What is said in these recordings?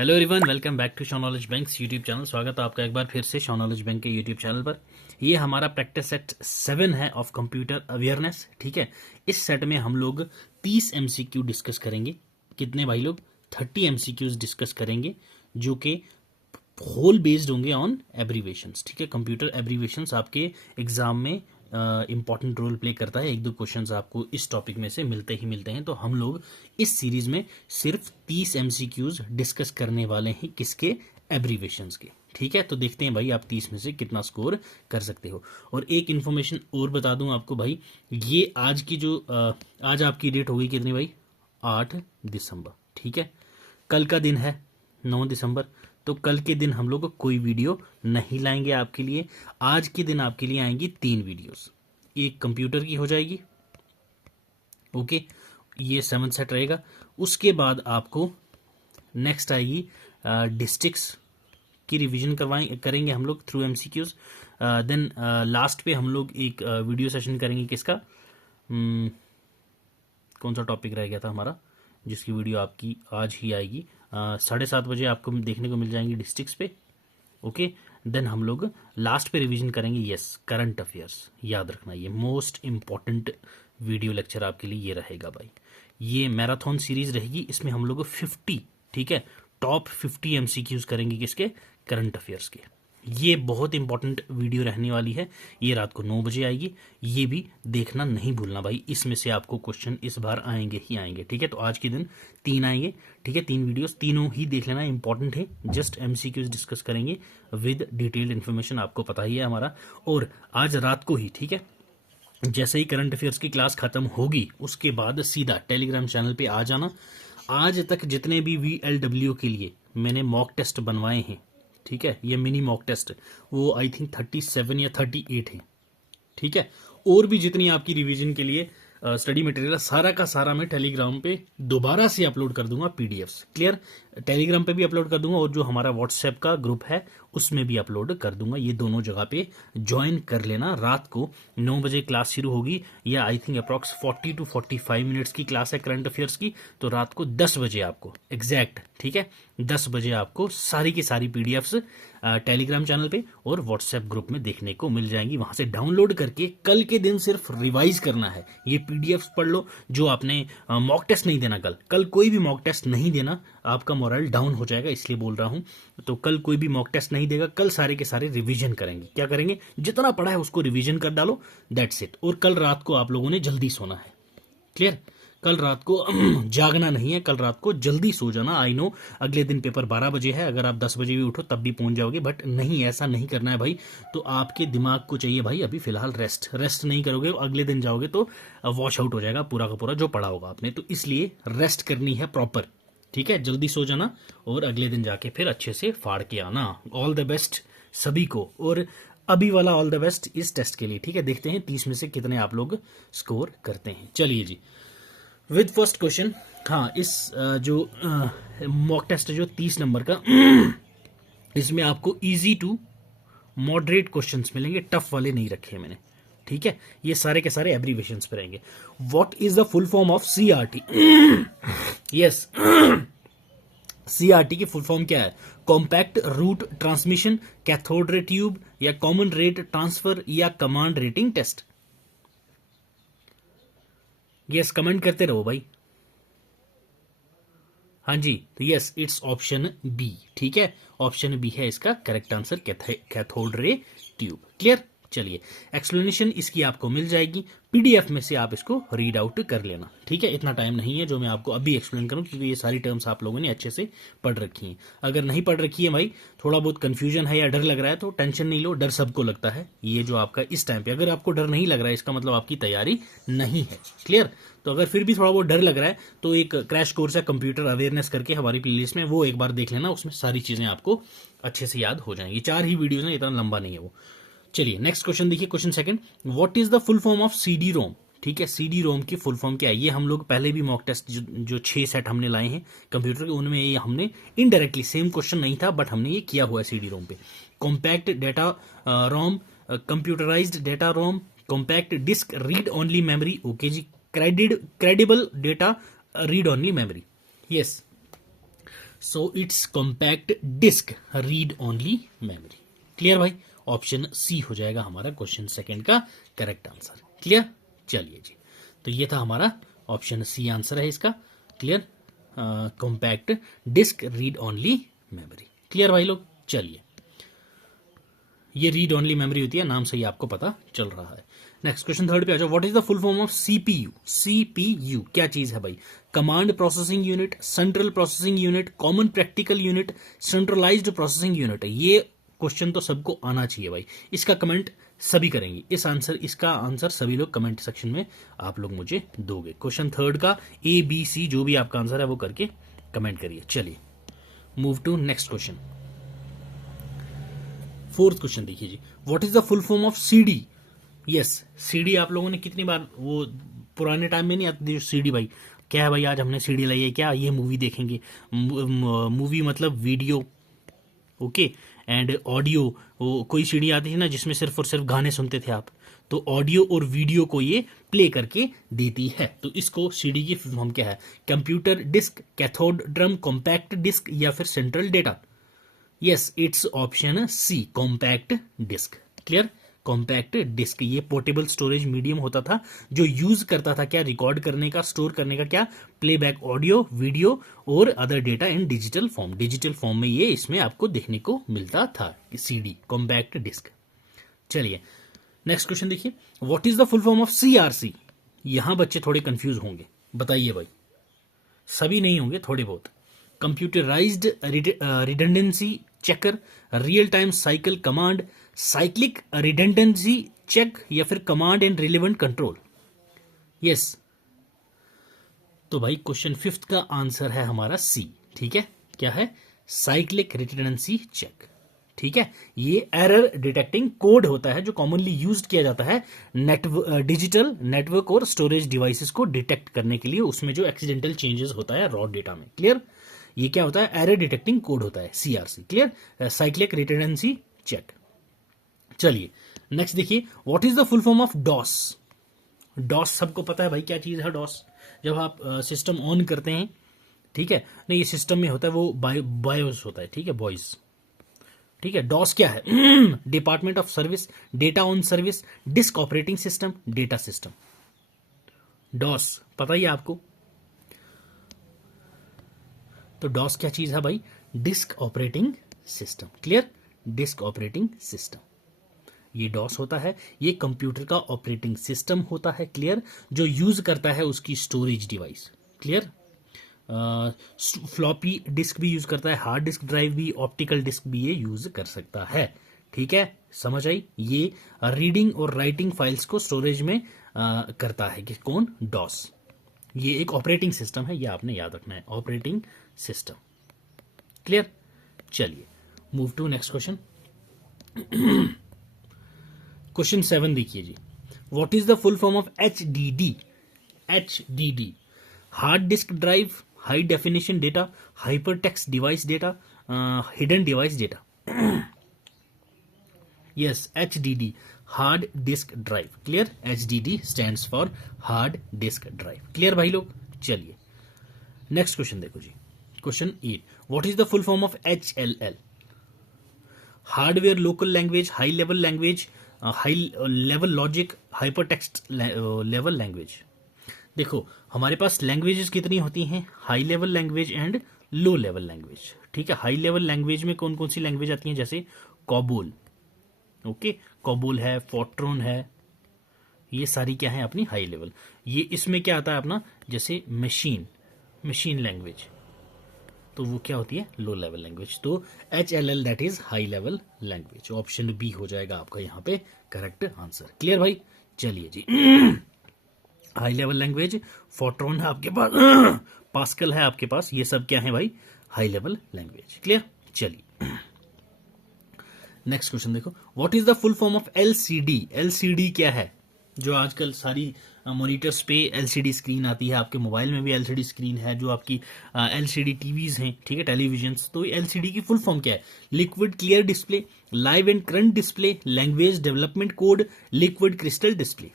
Hello everyone, welcome back to show knowledge banks YouTube channel. स्वागत है आपका एक बार फिर से शो नॉलेज बैंक के यूट्यूब चैनल पर। ये हमारा प्रैक्टिस सेट 7 है ऑफ कंप्यूटर अवेयरनेस। ठीक है, इस सेट में हम लोग 30 एमसीक्यू डिस्कस करेंगे। कितने भाई लोग? 30 एमसीक्यूज डिस्कस करेंगे जो कि होल बेस्ड होंगे ऑन एब्रीवेशंस। ठीक है, कंप्यूटर एब्रीवेशंस आपके एग्जाम में इंपॉर्टेंट रोल प्ले करता है। एक दो क्वेश्चंस आपको इस टॉपिक में से मिलते ही मिलते हैं। तो हम लोग इस सीरीज में सिर्फ 30 एमसीक्यूज डिस्कस करने वाले हैं। किसके? एब्रीवेशंस के। ठीक है, तो देखते हैं भाई आप 30 में से कितना स्कोर कर सकते हो। और एक इन्फॉर्मेशन और बता दूं आपको भाई, ये आज की जो आज आपकी डेट होगी कितनी भाई? 8 दिसंबर। ठीक है, कल का दिन है 9 दिसंबर। तो कल के दिन हम लोग कोई वीडियो नहीं लाएंगे आपके लिए। आज के दिन आपके लिए आएंगी 3 वीडियोस। एक कंप्यूटर की हो जाएगी, ओके, ये 7 सेट रहेगा। उसके बाद आपको नेक्स्ट आएगी डिस्ट्रिक्ट्स की रिवीजन करेंगे हम लोग थ्रू एमसीक्यूज। देन लास्ट पे हम लोग एक वीडियो सेशन करेंगे। किसका? कौन सा टॉपिक रह गया था हमारा जिसकी वीडियो आपकी आज ही आएगी? 7:30 बजे आपको देखने को मिल जाएंगी डिस्ट्रिक्ट्स पे। ओके, देन हम लोग लास्ट पे रिवीजन करेंगे यस करंट अफेयर्स। याद रखना, ये मोस्ट इंपॉर्टेंट वीडियो लेक्चर आपके लिए ये रहेगा भाई। ये मैराथन सीरीज रहेगी, इसमें हम लोग 50, ठीक है, टॉप 50 एमसीक्यूज करेंगे। किसके? करंट अफेयर्स के। ये बहुत इंपॉर्टेंट वीडियो रहने वाली है। ये रात को 9 बजे आएगी। ये भी देखना नहीं भूलना भाई, इसमें से आपको क्वेश्चन इस बार आएंगे ही आएंगे। ठीक है, तो आज के दिन 3 आएंगे। ठीक है, 3 वीडियोस, तीनों ही देख लेना, इंपॉर्टेंट है। जस्ट एमसीक्यूज डिस्कस करेंगे विद डिटेल्ड इन्फॉर्मेशन, आपको पता ही है हमारा। और आज रात को ही, ठीक है, जैसे ही करंट अफेयर्स की क्लास खत्म होगी उसके बाद सीधा टेलीग्राम चैनल पे आ जाना। आज तक जितने भी VLW के लिए मैंने मॉक टेस्ट बनवाए हैं, ठीक है, ये मिनी मॉक टेस्ट, वो आई थिंक 37 या 38 है। ठीक है, और भी जितनी आपकी रिवीजन के लिए स्टडी मटेरियल, सारा का सारा मैं टेलीग्राम पे दोबारा से अपलोड कर दूंगा पीडीएफ्स। क्लियर? टेलीग्राम पे भी अपलोड कर दूंगा और जो हमारा व्हाट्सएप का ग्रुप है उसमें भी अपलोड कर दूंगा। ये दोनों जगह पे ज्वाइन कर लेना। रात को 9 बजे क्लास शुरू होगी, या I think approx 40 to 45 minutes की क्लास है करंट अफेयर्स की। तो रात को 10 बजे आपको एग्जैक्ट, ठीक है, 10 बजे आपको सारी की सारी पीडीएफ्स टेलीग्राम चैनल पे और व्हाट्सएप ग्रुप में देखने को मिल जाएंगी। वहां से डाउनलोड करके कल के दिन सिर्फ रिवाइज करना है। ये पीडीएफ्स पढ़ लो। जो आपने मॉक टेस्ट नहीं देना, कल कोई भी मॉक टेस्ट नहीं देना, आपका मोरल डाउन हो जाएगा, इसलिए बोल रहा हूं। तो कल कोई भी मॉक टेस्ट नहीं देगा, कल सारे के सारे रिवीजन करेंगे। क्या करेंगे? जितना पढ़ा है उसको रिवीजन कर डालो, दैट्स इट। और कल रात को आप लोगों ने जल्दी सोना है। क्लियर? कल रात को जागना नहीं है, कल रात को जल्दी सो जाना। आई नो अगले दिन पेपर 12 बजे है, अगर आप 10 बजे भी उठो तब भी पहुंच जाओगे, बट नहीं, ऐसा नहीं करना है भाई। तो आपके दिमाग को चाहिए भाई अभी फिलहाल रेस्ट नहीं करोगे, अगले दिन जाओगे तो वॉश आउट हो जाएगा पूरा का पूरा जो पढ़ा होगा आपने। तो इसलिए रेस्ट करनी है प्रॉपर। ठीक है, जल्दी सो जाना और अगले दिन जाके फिर अच्छे से फाड़ के आना। ऑल द बेस्ट सभी को, और अभी वाला ऑल द बेस्ट इस टेस्ट के लिए। ठीक है, देखते हैं 30 में से कितने आप लोग स्कोर करते हैं। चलिए जी, विद फर्स्ट क्वेश्चन। हाँ, इस जो मॉक टेस्ट है जो 30 नंबर का, इसमें आपको इजी टू मॉडरेट क्वेश्चंस मिलेंगे, टफ वाले नहीं रखे हैं मैंने। ठीक है, ये सारे के सारे एब्रीवेशंस पे रहेंगे। What is the full form of CRT? Yes, CRT की फुल फॉर्म क्या है? Compact route transmission, cathode ray tube, या कॉमन रेट ट्रांसफर, या command rating test? Yes, comment करते रहो भाई। हाँ जी, तो यस, इट्स ऑप्शन बी। ठीक है, ऑप्शन बी है इसका correct answer, cathode ray tube. Clear? चलिए, एक्सप्लेनेशन इसकी आपको मिल जाएगी पीडीएफ में से, आप इसको रीड आउट कर लेना। ठीक है, इतना टाइम नहीं है जो मैं आपको अभी एक्सप्लेन करूं, क्योंकि ये सारी टर्म्स आप लोगों ने अच्छे से पढ़ रखी हैं। अगर नहीं पढ़ रखी है भाई, थोड़ा बहुत कंफ्यूजन है या डर लग रहा है, तो टेंशन नहीं लो। डर सबको लगता है, ये जो आपका इस टाइम पे, अगर आपको डर नहीं लग रहा है इसका मतलब आपकी तैयारी नहीं है। क्लियर? तो अगर फिर भी थोड़ा बहुत डर लग रहा है तो एक क्रैश कोर्स है कंप्यूटर अवेयरनेस करके हमारी प्लेलिस्ट में, वो एक बार देख लेना, उसमें सारी चीजें आपको अच्छे से याद हो जाएंगी। 4 ही वीडियोस हैं, इतना लंबा नहीं है वो। चलिए नेक्स्ट क्वेश्चन देखिए, question second. What is the full form of CD-ROM? ठीक है, CD-ROM की फुल फॉर्म क्या है? ये हम लोग पहले भी मॉक टेस्ट जो 6 सेट हमने लाए हैं कंप्यूटर के, उनमें ये हमने इनडायरेक्टली, सेम क्वेश्चन नहीं था बट हमने ये किया हुआ है CD-ROM पे। Compact data ROM, computerized data ROM, compact disc read only memory, okay जी, credible data read only memory. Yes, so it's compact disc read only memory. Clear भाई, ऑप्शन सी हो जाएगा हमारा क्वेश्चन सेकंड का correct answer. Clear, चलिए जी, तो ये था हमारा ऑप्शन सी आंसर है इसका। Clear, compact disc read only memory. Clear भाई लोग, चलिए, ये रीड ओनली मेमोरी होती है, नाम से ही आपको पता चल रहा है। नेक्स्ट क्वेश्चन थर्ड पे आ जाओ। What is the full form of CPU? CPU क्या चीज है भाई? Command processing unit, central processing unit, common practical unit, centralised processing unit. ये क्वेश्चन तो सबको आना चाहिए भाई, इसका कमेंट सभी करेंगे। इसका आंसर सभी लोग कमेंट सेक्शन में आप लोग मुझे दोगे। क्वेश्चन थर्ड का ए बी सी जो भी आपका आंसर है वो करके कमेंट करिए। चलिए move to next question. Fourth question देखिए जी, what is the full form of CD? Yes, CD आप लोगों ने कितनी बार, वो पुराने टाइम में नहीं आती थी सीडी भाई, क्या है भाई आज हमने सीडी लाई है, क्या ये मूवी देखेंगे। मूवी मतलब वीडियो, ओके, एंड ऑडियो। कोई सीडी आती थी ना जिसमें सिर्फ और सिर्फ गाने सुनते थे आप, तो ऑडियो और वीडियो को ये प्ले करके देती है। तो इसको सीडी की फॉर्म क्या है? Computer disk, cathode drum, compact disc या फिर central data? Yes, it's option C, compact disc. Clear, compact disc ये पोर्टेबल स्टोरेज मीडियम होता था जो यूज करता था क्या? रिकॉर्ड करने का, स्टोर करने का क्या? प्लेबैक ऑडियो, वीडियो और अदर डेटा इन डिजिटल फॉर्म। डिजिटल फॉर्म में ये इसमें आपको देखने को मिलता था, सीडी, कॉम्पैक्ट डिस्क। चलिए नेक्स्ट क्वेश्चन देखिए, what is the full form of CRC? यहां बच्चे थोड़े कंफ्यूज होंगे, बताइए भाई, सभी नहीं होंगे, थोड़े बहुत। Computerised redundancy checker, real time cycle command, cyclic redundancy check या फिर command and relevant control? Yes, तो भाई क्वेश्चन फिफ्थ का आंसर है हमारा सी। ठीक है, क्या है? Cyclic redundancy check. ठीक है, ये एरर डिटेक्टिंग कोड होता है जो कॉमनली यूज्ड किया जाता है डिजिटल नेटवर्क और स्टोरेज डिवाइसेस को डिटेक्ट करने के लिए, उसमें जो एक्सीडेंटल चेंजेस होता है रॉ डेटा में। क्लियर, ये क्या होता है? एरर डिटेक्टिंग कोड होता है, CRC. Clear, cyclic redundancy check. चलिए नेक्स्ट देखिए, what is the full form of DOS? DOS सबको पता है भाई क्या चीज है डॉस? जब आप सिस्टम ऑन करते हैं, ठीक है, नहीं ये सिस्टम में होता है वो बायोस होता है, ठीक है, बॉयस। ठीक है, डॉस क्या है? Department of service, data on service, disk operating system, data system. DOS पता ही है आपको, तो डॉस क्या चीज है भाई? Disc operating system. Clear, disc operating system ये डॉस होता है, ये कंप्यूटर का ऑपरेटिंग सिस्टम होता है। क्लियर, जो यूज करता है उसकी storage device. Clear, floppy disk भी यूज करता है, हार्ड डिस्क ड्राइव भी, ऑप्टिकल डिस्क भी ये यूज कर सकता है। ठीक है, समझ आई? ये रीडिंग और राइटिंग फाइल्स को स्टोरेज में करता है कि कौन? डॉस। ये एक ऑपरेटिंग सिस्टम है, ये आपने याद रखना है, ऑपरेटिंग सिस्टम। क्लियर, चलिए move to next question. Question 7 देखिए जी, what is the full form of HDD? HDD, hard disk drive, high definition data, hyper text device data, hidden device data. Yes, HDD, hard disk drive. Clear, HDD stands for hard disk drive. Clear भाई लोग, चलिए next question देखो जी, question 8, what is the full form of HLL? Hardware local language, high level language, high level logic, hyper text level language. देखो हमारे पास languages कितनी होती हैं? High level language and low level language. ठीक है, high level language में कौन कौन सी लैंग्वेज आती हैं? जैसे कॉबोल, ओके, कॉबोल है, फोर्ट्रॉन है, ये सारी क्या है अपनी हाई लेवल। ये इसमें क्या आता है अपना, जैसे मशीन लैंग्वेज, तो वो क्या होती है? Low level language. तो HLL that is high level language. Option B हो जाएगा आपका यहाँ पे करेक्ट आंसर। क्लियर भाई, चलिए जी, हाई लेवल लैंग्वेज, फोर्ट्रॉन है आपके पास, पास्कल है आपके पास, ये सब क्या है भाई? High level language. क्लियर, चलिए नेक्स्ट क्वेश्चन देखो, what is the full form of LCD? LCD क्या है? जो आजकल सारी मॉनिटर्स पे LCD स्क्रीन आती है, आपके मोबाइल में भी LCD स्क्रीन है, जो आपकी LCD टीवीज हैं, ठीक है, टेलीविजन्स। तो LCD की फुल फॉर्म क्या है? Liquid clear display, live and current display, language development code, liquid crystal display.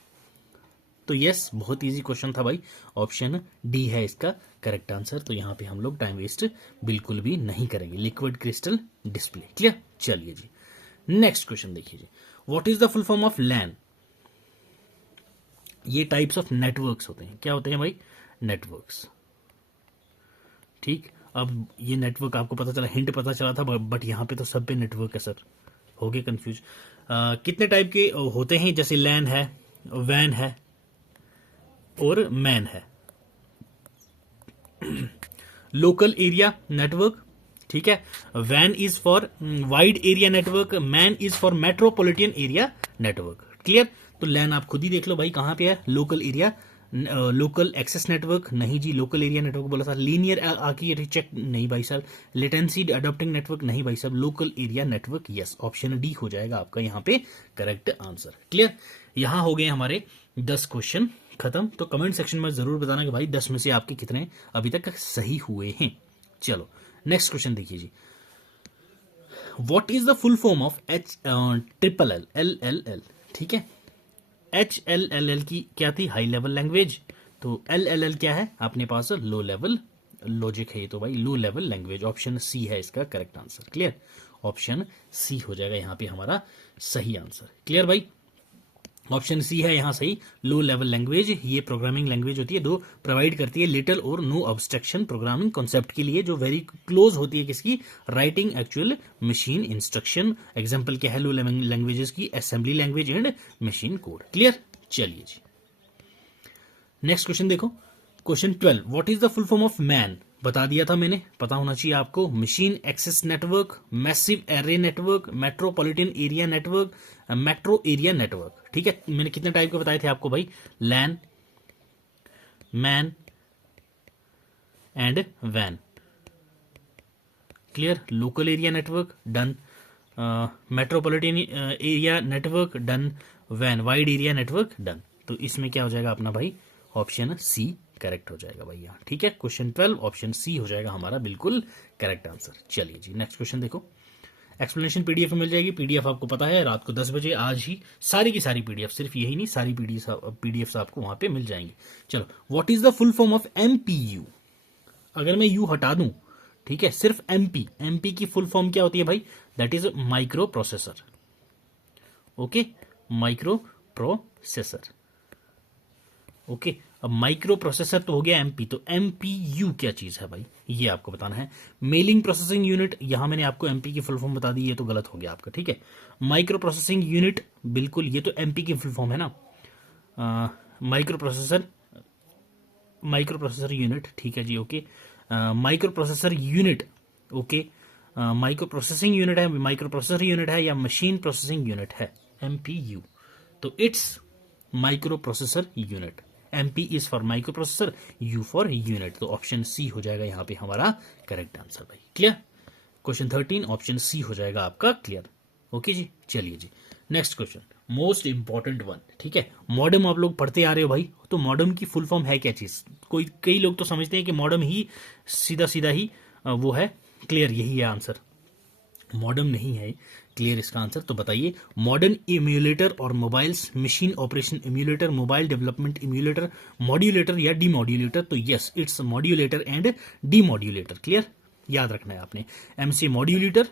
तो यस, बहुत इजी क्वेश्चन था भाई, ऑप्शन डी है इसका करेक्ट आंसर। तो यहाँ पे हम लोग टाइम वेस्ट बिल्कुल भी नहीं करेंगे। Liquid crystal display, clear. चलिए जी नेक्स्ट क्वेश्चन देखिए जी, what is the full form of LAN. ये टाइप्स ऑफ नेटवर्क्स होते हैं, क्या होते हैं भाई, नेटवर्क्स। ठीक, अब ये नेटवर्क आपको पता चला, हिंट पता चला था, बट यहाँ पे तो सब पे नेटवर्क है सर, हो गए कंफ्यूज। कितने टाइप के होते हैं, जैसे लैन है, वैन है और मैन है। लोकल एरिया नेटवर्क, ठीक है, वैन is for wide area network, MAN is for metropolitan area network, clear. तो लैन आप खुद ही देख लो भाई कहां पे है, local area, local access network नहीं जी, लोकल एरिया नेटवर्क बोला था। लीनियर आर्की चेक नहीं भाई साहब, लेटेंसी अडॉप्टिंग नेटवर्क नहीं भाई साहब, local area network yes, option D हो जाएगा आपका यहाँ पे करेक्ट आंसर, क्लियर। यहां हो गए हमारे 10 क्वेश्चन खत्म। तो कमेंट सेक्शन में जरूर बताना कि भाई 10 में से आपके कितने अभी तक सही हुए हैं। चलो नेक्स्ट क्वेश्चन देखिए जी, what is the full form of HLLL, ठीक है। HLLL की क्या थी, हाई लेवल लैंग्वेज। तो LLL क्या है अपने पास, लो लेवल लॉजिक है, तो भाई low level language, option C है इसका correct answer, clear. Option C हो जाएगा यहाँ पे हमारा सही आंसर, क्लियर भाई। ऑप्शन सी है यहाँ सही, लो लेवल लैंग्वेज। ये प्रोग्रामिंग लैंग्वेज होती है जो प्रोवाइड करती है लिटिल और नो ऑब्स्ट्रक्शन प्रोग्रामिंग कॉन्सेप्ट के लिए, जो वेरी क्लोज होती है किसकी, writing actual machine instruction. Example क्या है लो लेवल लैंग्वेजेस की, assembly language and machine code, clear. चलिए जी नेक्स्ट क्वेश्चन देखो, question 12, what is the full form of MAN. बता दिया था मैंने, पता होना चाहिए आपको। Machine access network, massive array network, metropolitan area network, metro area network, ठीक है। मैंने कितने टाइप के बताए थे आपको भाई, लैन, मैन एंड वैन, clear. Local area network done, metropolitan area network done, वैन वाइड एरिया नेटवर्क डन। तो इसमें क्या हो जाएगा अपना भाई, ऑप्शन सी करेक्ट हो जाएगा भाई यहाँ, ठीक है। क्वेश्चन 12 ऑप्शन सी हो जाएगा हमारा बिल्कुल करेक्ट आंसर। चलिए जी नेक्स्ट क्वेश्चन देखो, एक्सप्लेनेशन पीडीएफ में मिल जाएगी। पीडीएफ आपको पता है रात को 10 बजे आज ही सारी की सारी पीडीएफ, सिर्फ यही नहीं सारी पीडीएफ आपको वहां पे मिल जाएंगी। चलो, what is the full form of MPU. अगर मैं यू हटा दूं, ठीक है, सिर्फ एमपी की फुल फॉर्म क्या होती है भाई, that is micro processor, okay, micro processor, okay. अब माइक्रो प्रोसेसर तो हो गया एमपी, तो एमपीयू क्या चीज है भाई, ये आपको बताना है। मेलिंग प्रोसेसिंग यूनिट, यहां मैंने आपको एमपी की फुल फॉर्म बता दी, ये तो गलत हो गया आपका, ठीक है। माइक्रो प्रोसेसिंग यूनिट, बिल्कुल ये तो एमपी की फुल फॉर्म है ना, माइक्रो प्रोसेसर यूनिट, ठीक है जी, okay. Micro processor unit, okay, micro processing unit है, माइक्रो प्रोसेसर यूनिट है या मशीन प्रोसेसिंग यूनिट है, एमपीयू। तो it's micro processor unit, MP is for micro processor, U for unit. तो ऑप्शन सी हो जाएगा यहाँ पे हमारा करेक्ट आंसर भाई, क्लियर। क्वेश्चन 13 ऑप्शन सी हो जाएगा आपका, क्लियर, ओके जी। चलिए जी next question, most important one, ठीक है। मॉडम आप लोग पढ़ते आ रहे हो भाई, तो मॉडम की फुल फॉर्म है क्या चीज, कई लोग तो समझते हैं कि मॉडम ही सीधा सीधा ही वो है, क्लियर, यही है आंसर। मॉडम नहीं है, क्लियर इसका आंसर। तो बताइए, मॉडर्न इम्यूलेटर और mobiles, machine operation emulator, mobile development emulator, modulator या डीमॉड्यूलेटर। तो yes, it's modulator and demodulator, clear, याद रखना है आपने। एम से मॉड्यूलेटर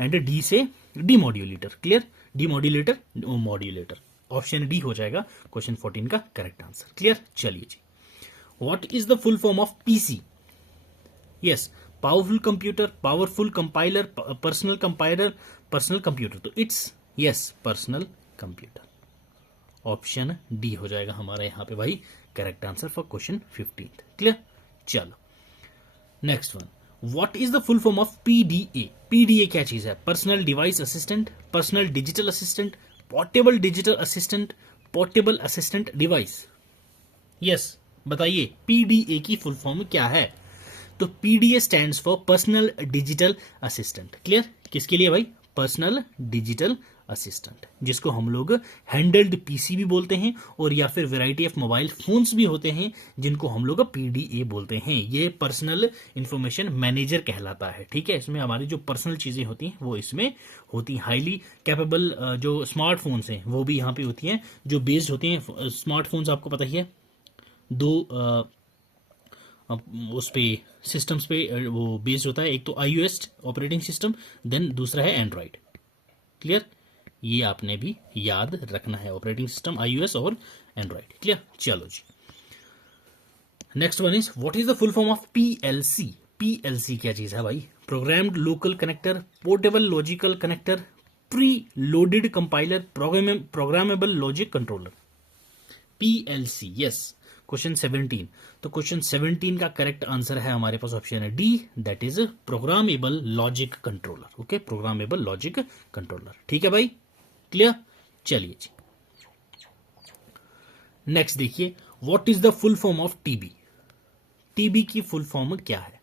एंड डी से demodulator, clear, demodulator modulator. Option D हो जाएगा क्वेश्चन 14 का करेक्ट आंसर, क्लियर। चलिए जी, what is the full form of PC. Yes, powerful computer, powerful compiler, personal compiler, personal computer. तो it's yes personal computer, option D हो जाएगा हमारा यहाँ पे भाई correct answer for question 15, clear. चलो next one, what is the full form of PDA. PDA क्या चीज है, personal device assistant, personal digital assistant, portable digital assistant, portable assistant device. Yes बताइए, पीडीए की फुल फॉर्म क्या है। तो PDA stands for personal digital assistant, clear. किसके लिए भाई, पर्सनल डिजिटल असिस्टेंट, जिसको हम लोग हैंडल्ड पीसी भी बोलते हैं और या फिर वैरायटी ऑफ मोबाइल फोन्स भी होते हैं जिनको हम लोग पीडीए बोलते हैं। ये पर्सनल इंफॉर्मेशन मैनेजर कहलाता है। ठीक है, इसमें हमारी जो पर्सनल चीजें होती हैं वो इसमें होती हैं। हाईली कैपेबल जो स्मार्टफोन्स हैं वो भी यहाँ पे होती हैं, जो बेस्ड होती हैं। स्मार्टफोन्स आपको पता ही है, दो उस पे सिस्टम्स पे वो बेस्ड होता है। एक तो iOS ऑपरेटिंग सिस्टम, देन दूसरा है एंड्रॉयड। क्लियर, ये आपने भी याद रखना है, ऑपरेटिंग सिस्टम iOS और एंड्रॉयड। क्लियर, चलो जी। Next one is what is the full form of PLC। PLC क्या चीज है भाई? Programmed local connector, portable logical connector, pre loaded compiler, programmable logic controller. PLC, yes. Question 17, तो question 17 का correct answer है हमारे पास ऑप्शन है D, that is programmable logic controller. Okay, programmable logic controller. ठीक है भाई, क्लियर। चलिए जी, नेक्स्ट देखिए, what is the full form of TB. TB की फुल फॉर्म क्या है?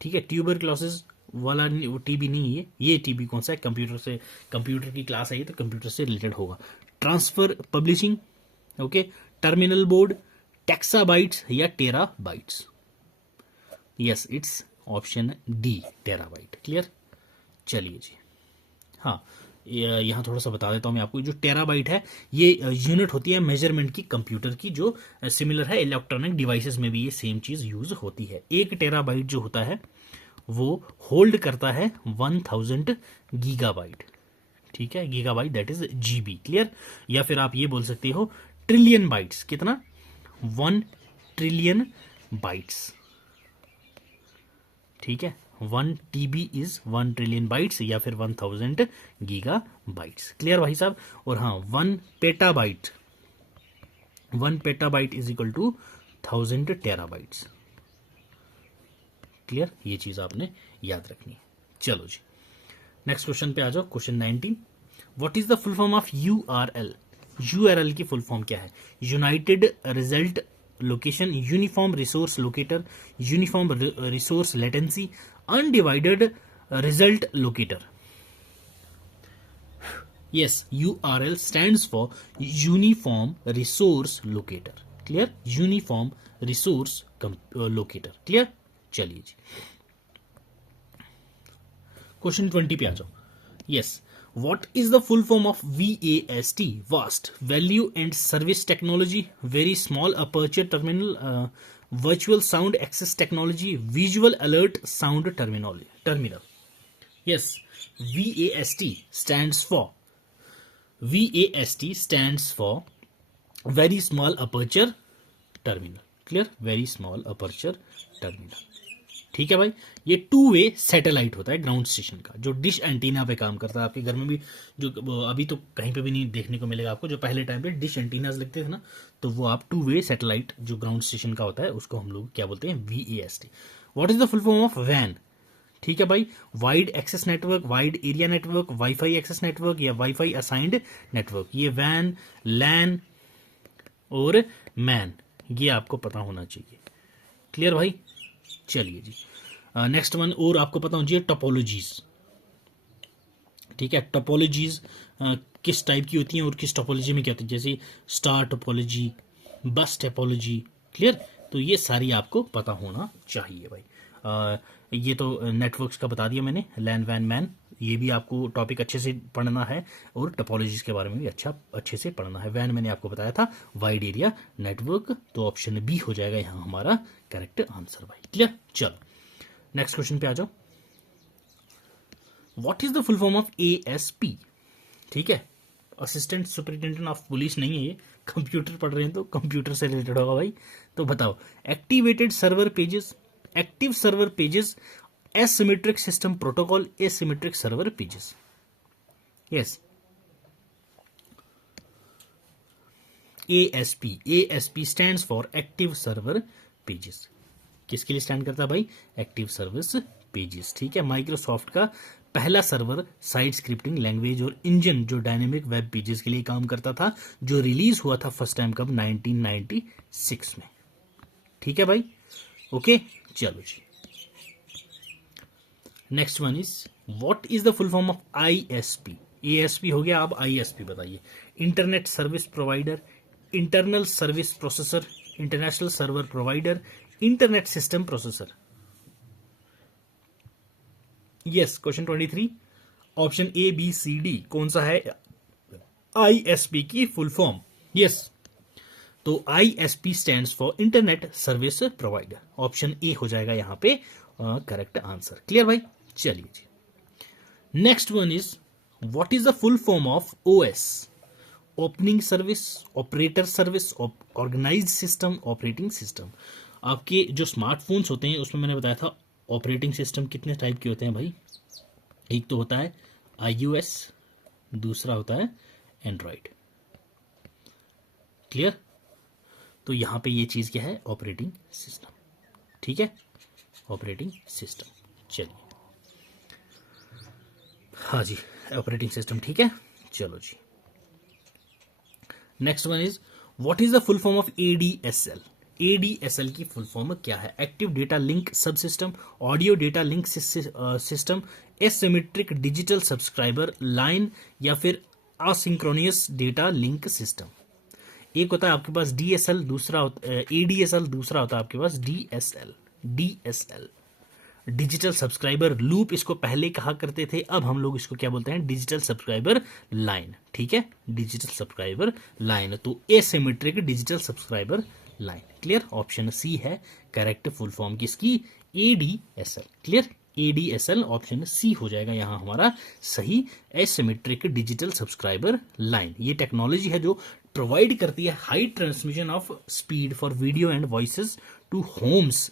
ठीक है, ट्यूबरक्लोसिस वाला टीबी नहीं है, ये टीबी कौन सा है? कंप्यूटर की क्लास है ये, तो कंप्यूटर से रिलेटेड होगा। Transfer publishing, okay, terminal board, टेक्साबाइट्स या terabytes. Yes, it's option D, terabyte. Clear, चलिए जी। हाँ, यहाँ थोड़ा सा बता देता हूँ मैं आपको। जो टेराबाइट है ये यूनिट होती है मेजरमेंट की कंप्यूटर की, जो सिमिलर है इलेक्ट्रॉनिक डिवाइसेस में भी ये सेम चीज यूज होती है। एक टेराबाइट जो होता है वो होल्ड करता है 1000 गीगाबाइट। ठीक है, gigabyte that is GB. Clear, या फिर आप ये बोल सकते हो ट्रिलियन बाइट्स। कितना? 1 ट्रिलियन बाइट्स। ठीक है, 1 TB इज 1 ट्रिलियन बाइट्स या फिर 1000 गीगा बाइट्स। क्लियर भाई साहब। और हाँ, 1 petabyte, 1 petabyte is equal to 1000 terabytes. Clear, ये चीज आपने याद रखनी है। चलो जी, नेक्स्ट क्वेश्चन पे आ जाओ। Question 19, what is the full form of URL। URL की फुल फॉर्म क्या है? United result location, uniform resource locator, uniform resource latency, undivided result locator. Yes, URL stands for uniform resource locator. Clear, uniform resource locator. Clear, चलिए जी, question 20 पे आ जाओ। Yes, what is the full form of VAST? Vast value and service technology, very small aperture terminal, virtual sound access technology, visual alert sound terminal. Yes, VAST stands for very small aperture terminal. Clear, very small aperture terminal. ठीक है भाई, ये 2 वे satellite होता है ground station का, जो dish antenna पे काम करता है। आपके घर में भी जो अभी तो कहीं पे भी नहीं देखने को मिलेगा आपको, जो पहले टाइम पे डिश एंटीनाज लिखते थे ना, तो वो आप 2 वे सैटेलाइट जो ग्राउंड स्टेशन का होता है उसको हम लोग क्या बोलते हैं? VAST। What is the full form of वैन? ठीक है भाई, wide access network, wide area network, wifi access network या वाईफाई असाइंड नेटवर्क। ये वैन, लैन और मैन, ये आपको पता होना चाहिए। क्लियर भाई, चलिए जी, नेक्स्ट वन और आपको पता होना चाहिए टोपोलॉजीज। ठीक है, टोपोलॉजीज किस टाइप की होती हैं और किस टोपोलॉजी में क्या होती है, जैसे स्टार टोपोलॉजी, बस टोपोलॉजी। क्लियर, तो ये सारी आपको पता होना चाहिए भाई। ये तो नेटवर्क्स का बता दिया मैंने, लैन वैन मैन, ये भी आपको टॉपिक अच्छे से पढ़ना है और टोपोलॉजीज के बारे में भी अच्छे से पढ़ना है। वैन मैंने आपको बताया था वाइड एरिया नेटवर्क, तो ऑप्शन बी हो जाएगा यहाँ हमारा करेक्ट आंसर भाई। क्लियर, चलो नेक्स्ट क्वेश्चन पे आ जाओ। What is the full form of ASP? ठीक है, असिस्टेंट सुपरिटेंडेंट ऑफ पुलिस नहीं है ये, कंप्यूटर पढ़ रहे हैं तो कंप्यूटर से रिलेटेड होगा भाई। तो बताओ, activated server pages, active server pages, asymmetric system protocol, asymmetric server pages. Yes, ASP stands for active server pages. किसके लिए स्टैंड करता है भाई? Active service pages. ठीक है, माइक्रोसॉफ्ट का पहला सर्वर साइड स्क्रिप्टिंग लैंग्वेज और इंजन जो डायनेमिक वेब पेजेस के लिए काम करता था, जो रिलीज हुआ था फर्स्ट टाइम कब? 1996 में। ठीक है भाई, ओके, चलो जी, next one is what is the full form of ISP? ASP हो गया, अब ISP बताइए। Internet service provider, internal service processor, international server provider, internet system processor. Yes, question 23 option ABCD कौन सा है ISP की फुल फॉर्म? यस, तो ISP stands for internet service provider. Option A हो जाएगा यहां पे करेक्ट आंसर। क्लियर भाई? चलिए जी, next one is what is the full form of OS? Opening service, operator service, organised system, operating system. आपके जो स्मार्टफोन्स होते हैं उसमें मैंने बताया था ऑपरेटिंग सिस्टम कितने टाइप के होते हैं भाई। एक तो होता है iOS, दूसरा होता है एंड्रॉयड। क्लियर? तो यहां पे ये चीज क्या है? Operating system. ठीक है, ऑपरेटिंग सिस्टम। चलिए, हाँ जी, ऑपरेटिंग सिस्टम। ठीक है, चलो जी, next one is what is the full form of ADSL? ADSL की फुल फॉर्म क्या है? Active data link sub system, audio data link system, asymmetric digital subscriber line, या फिर असिंक्रोनियस डेटा लिंक सिस्टम। एक होता है आपके पास DSL, दूसरा ADSL, दूसरा होता है आपके पास DSL, डिजिटल सब्सक्राइबर लूप इसको पहले कहा करते थे, अब हम लोग इसको क्या बोलते हैं? Digital subscriber line. ठीक है, डिजिटल सब्सक्राइबर लाइन, तो asymmetric digital subscriber line. Clear? Option C है करेक्ट फुल फॉर्म किसकी? ADSL। Clear? ADSL option C हो जाएगा यहां हमारा सही, एसिमेट्रिक डिजिटल सब्सक्राइबर लाइन। ये टेक्नोलॉजी है जो प्रोवाइड करती है high transmission of speed for video and voices to homes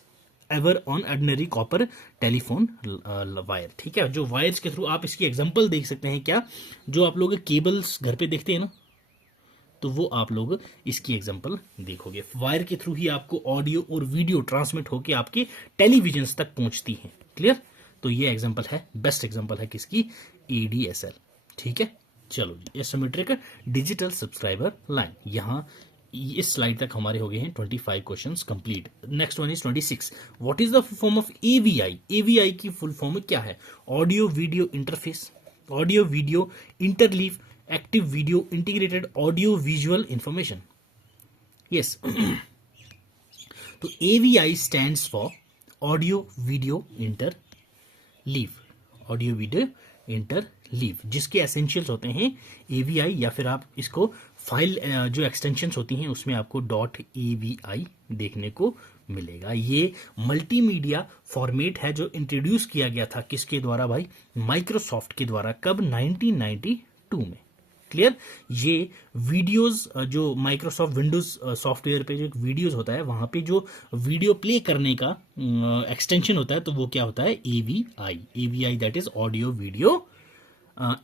ever on ordinary copper telephone wire. ठीक है, जो वायर्स के थ्रू आप इसकी एग्जांपल देख सकते हैं क्या? जो आप लोग केबल्स घर पे देखते हैं ना, तो वो आप लोग इसकी एग्जांपल देखोगे। वायर के थ्रू ही आपको ऑडियो और वीडियो ट्रांसमिट होके आपके टेलीविजन तक पहुंचती हैं। क्लियर? तो ये एग्जांपल है, बेस्ट एग्जांपल है किसकी? ADSL। ठीक है, चलो जी, एसिमेट्रिक डिजिटल सब्सक्राइबर लाइन। यहां इस स्लाइड तक हमारे हो गए हैं 25 questions complete. Next one is 26 what is the full form of AVI? AVI की फुल फॉर्म क्या है? Audio video interface, audio video interleave, active video integrated audio visual information. Yes, तो AVI stands for audio video interleave, audio video interleave, जिसके essentials होते हैं AVI, या फिर आप इसको फाइल जो एक्सटेंशंस होती हैं उसमें आपको .AVI देखने को मिलेगा। ये मल्टीमीडिया फॉर्मेट है जो इंट्रोड्यूस किया गया था किसके द्वारा भाई? माइक्रोसॉफ्ट के द्वारा। कब? 1992 में। क्लियर? ये वीडियोस जो माइक्रोसॉफ्ट विंडोज सॉफ्टवेयर पे जो वीडियोस होता है वहां पे जो वीडियो प्ले करने का एक्सटेंशन होता है तो वो क्या होता है? AVI that is audio video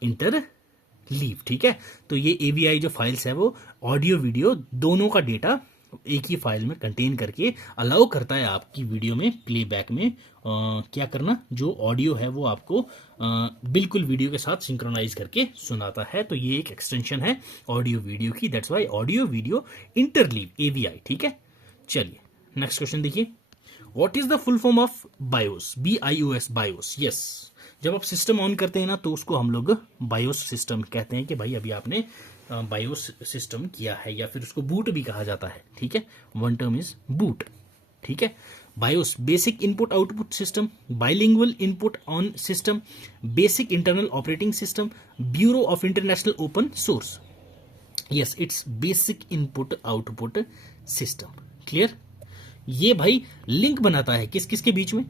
interleave. ठीक है, तो ये AVI जो फाइल्स है वो ऑडियो वीडियो दोनों का डेटा एक ही फाइल में कंटेन करके अलाउ करता है आपकी वीडियो में प्लेबैक में क्या करना? जो ऑडियो है वो आपको बिल्कुल वीडियो के साथ सिंक्रोनाइज करके सुनाता है। तो ये एक एक्सटेंशन है ऑडियो वीडियो की, that's why audio video interleave AVI। ठीक है, चलिए नेक्स्ट क्वेश्चन देखिए, what is the full form of BIOS? BIOS, BIOS. Yes, जब आप सिस्टम ऑन करते हैं ना तो उसको हम लोग बायोस सिस्टम कहते हैं कि भाई अभी आपने बायोस सिस्टम किया है, या फिर उसको बूट भी कहा जाता है। ठीक है, वन टर्म इज बूट। ठीक है, BIOS basic input output system, bilingual input on system, basic internal operating system, bureau of international open source. Yes, it's basic input output system. Clear? ये भाई लिंक बनाता है किस किस के बीच में?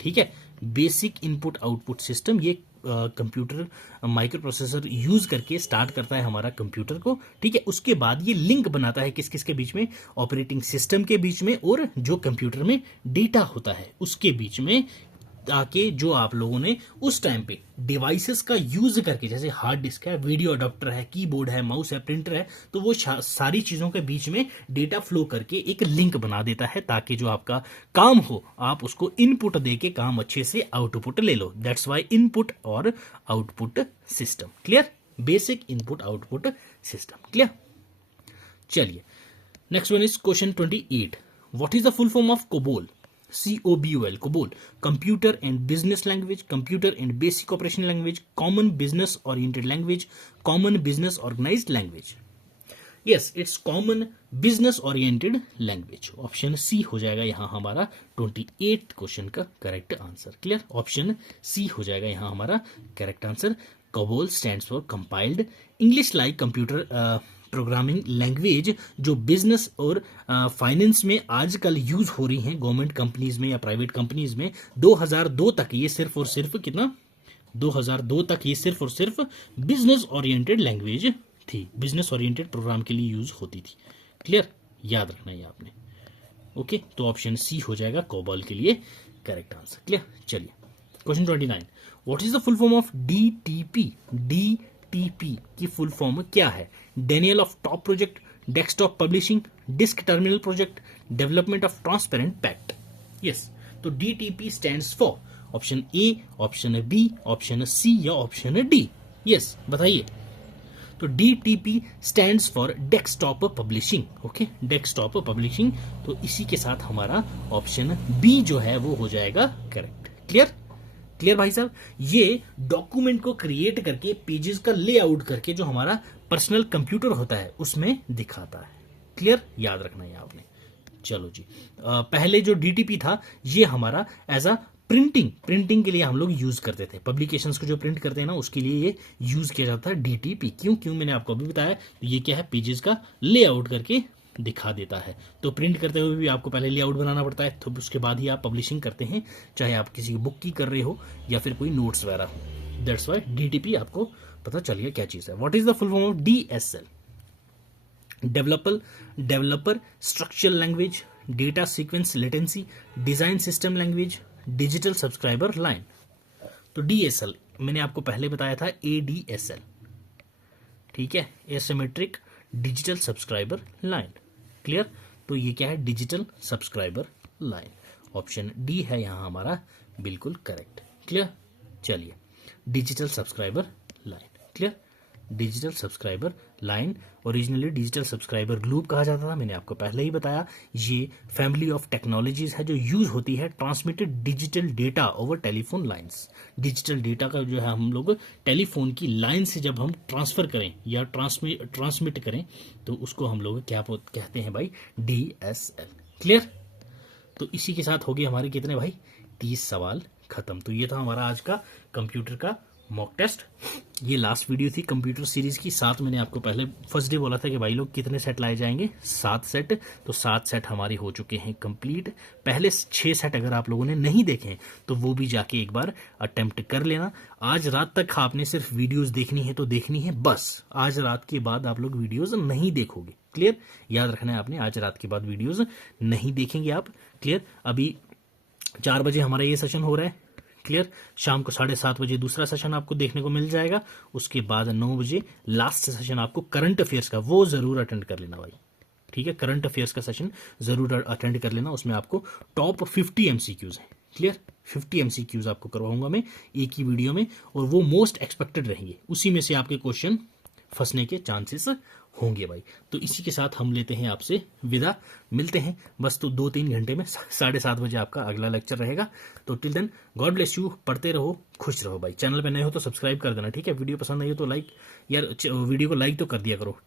ठीक है, बेसिक इनपुट आउटपुट सिस्टम ये कंप्यूटर माइक्रो प्रोसेसर यूज करके स्टार्ट करता है हमारा कंप्यूटर को। ठीक है, उसके बाद ये लिंक बनाता है किस किस के बीच में? ऑपरेटिंग सिस्टम के बीच में और जो कंप्यूटर में डेटा होता है उसके बीच में, ताकि जो आप लोगों ने उस टाइम पे डिवाइसेस का यूज करके, जैसे हार्ड डिस्क है, वीडियो अडॉप्टर है, कीबोर्ड है, माउस है, प्रिंटर है, तो वो सारी चीजों के बीच में डेटा फ्लो करके एक लिंक बना देता है, ताकि जो आपका काम हो आप उसको इनपुट देके काम अच्छे से आउटपुट ले लो। दैट्स वाई इनपुट और output system. Clear? Basic input output system. Clear? चलिए next one is question 28 what is the full form of COBOL? COBOL, COBOL, Computer and Business Language, Computer and Basic Operation Language, Common Business Oriented Language, Common Business Organized Language. Yes, it's Common Business Oriented Language. Option C हो जाएगा यहाँ हमारा 28 question का correct answer. Clear? Option C हो जाएगा यहाँ हमारा correct answer. COBOL stands for compiled English like computer programming language, जो बिजनेस और फाइनेंस में आजकल यूज हो रही हैं गवर्नमेंट कंपनीज में या प्राइवेट कंपनीज में. 2002 तक ये सिर्फ और सिर्फ कितना, 2002 तक ये सिर्फ और सिर्फ बिजनेस ओरिएंटेड लैंग्वेज थी, बिजनेस ओरिएंटेड प्रोग्राम के लिए यूज होती थी. क्लियर? याद रखना है आपने. ओके, तो ऑप्शन सी हो जाएगा COBOL के लिए करेक्ट आंसर. क्लियर? चलिए question 29. What is the full form of DTP? DTP की फुल फॉर्म क्या है? Daniel of top project, desktop publishing, disk terminal project, development of transparent pact. Yes, तो DTP stands for option A, option B, option C या option D. Yes, बताइए. तो DTP stands for desktop publishing. Okay, desktop publishing. तो इसी के साथ हमारा option B जो है वो हो जाएगा करेक्ट. क्लियर? क्लियर भाई साहब? ये डॉक्यूमेंट को क्रिएट करके पेजेस का लेआउट करके जो हमारा पर्सनल कंप्यूटर होता है उसमें दिखाता है. क्लियर? याद रखना है आपने. चलो जी, पहले जो DTP था ये हमारा एज अ प्रिंटिंग के लिए हम लोग यूज करते थे. पब्लिकेशंस को जो प्रिंट करते हैं ना उसके लिए ये यूज किया जाता है DTP. क्यों मैंने आपको अभी बताया. तो ये क्या है, पेजेस का लेआउट करके दिखा देता है. तो प्रिंट करते हुए भी आपको पहले लेआउट बनाना पड़ता है, तो उसके बाद ही आप पब्लिशिंग करते हैं, चाहे आप किसी बुक की कर रहे हो या फिर कोई नोट्स वगैरह हो. दैट्स वाई DTP आपको पता चल गया क्या चीज है. What is the full form of DSL? Developer structural language, data sequence latency, design system language, digital subscriber line. तो DSL मैंने आपको पहले बताया था ADSL. ठीक है, asymmetric digital subscriber line. Clear? तो ये क्या है, digital subscriber line. Option D है यहाँ हमारा बिल्कुल करेक्ट. क्लियर? चलिए, digital subscriber line. Clear? Digital subscriber line originally digital subscriber loop कहा जाता था. मैंने आपको पहले ही बताया. ये फैमिली ऑफ टेक्नोलॉजीज है जो यूज होती है transmitted digital data over telephone lines. Digital data का जो है हम लोग टेलीफोन की लाइन से जब हम ट्रांसफर करें या ट्रांसमिट करें तो उसको हम लोग क्या कहते हैं भाई, DSL. क्लियर? तो इसी के साथ हो गए हमारे कितने भाई, 30 सवाल खत्म. तो ये था हमारा आज का कंप्यूटर का मॉक टेस्ट. ये लास्ट वीडियो थी कंप्यूटर सीरीज की. 7 मैंने आपको पहले फर्स्ट डे बोला था कि भाई लोग कितने सेट लाए जाएंगे, 7 सेट. तो 7 सेट हमारे हो चुके हैं कंप्लीट. पहले 6 सेट अगर आप लोगों ने नहीं देखे तो वो भी जाके एक बार अटेम्प्ट कर लेना. आज रात तक आपने सिर्फ वीडियोस देखनी है तो देखनी है बस. आज रात के बाद आप लोग वीडियोस नहीं देखोगे. क्लियर? याद रखना है आपने, आज रात के बाद वीडियोस नहीं देखेंगे आप. क्लियर? अभी 4 बजे हमारा ये सेशन हो रहा है. क्लियर? शाम को 7:30 बजे दूसरा सेशन आपको देखने को मिल जाएगा. उसके बाद 9 बजे लास्ट सेशन आपको करंट अफेयर्स का, वो जरूर अटेंड कर लेना भाई. ठीक है, करंट अफेयर्स का सेशन जरूर अटेंड कर लेना. उसमें आपको टॉप 50 MCQs है. क्लियर? 50 MCQs आपको करवाऊंगा मैं एक ही वीडियो में, और वो मोस्ट एक्सपेक्टेड रहेंगे. उसी में से आपके क्वेश्चन फंसने के चांसेस होंगे भाई. तो इसी के साथ हम लेते हैं आपसे विदा. मिलते हैं बस तो 2-3 घंटे में. 7:30 बजे आपका अगला लेक्चर रहेगा. तो till then God bless you. पढ़ते रहो, खुश रहो भाई. चैनल पे नए हो तो सब्सक्राइब कर देना. ठीक है? वीडियो पसंद आई हो तो लाइक, यार वीडियो को लाइक तो कर दिया करो. ठीक.